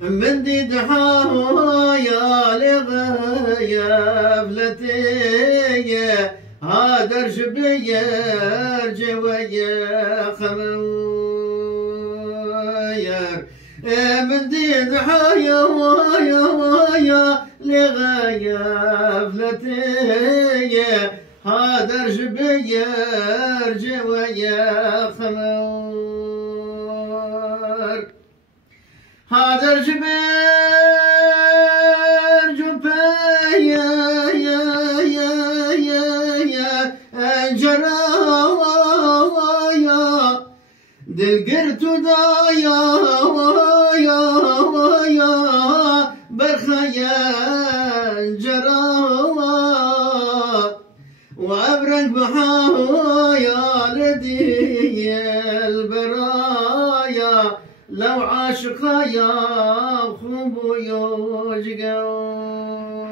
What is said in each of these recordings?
من دي دحايا لغيافلتي هادر شبير جويا خموير من دي دحايا ويا لغيافلتي هادر شبير جويا خموير هذا الجبير جبايا يا جرايا دلقرت دايا ويا برخيا جرايا وابرق بحايا لدي البرايا لو عاشق يا خبو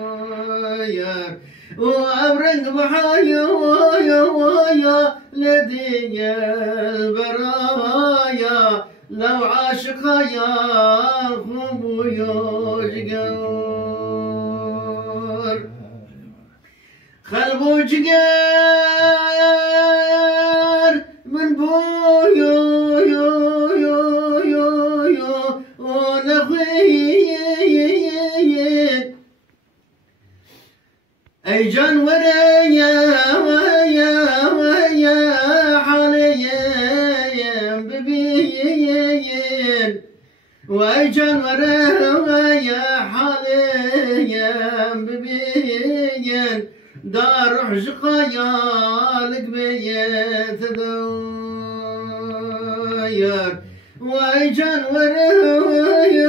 يوجقايا وابرق بحايا ويا لدي البرايا لو عاشق يا خبو يوجقار خلبو جقار من بويو أي جنوري يا حاليا ببين وأي جنوري يا حاليا ببين دار حشقيالك بيت دوير وأي جنوري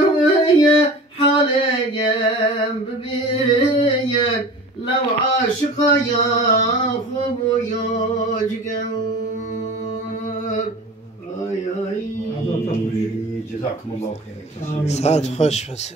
حاليا ببين لو عاشق يا خبو يوجقر جزاكم الله خير. ساعات خوش بس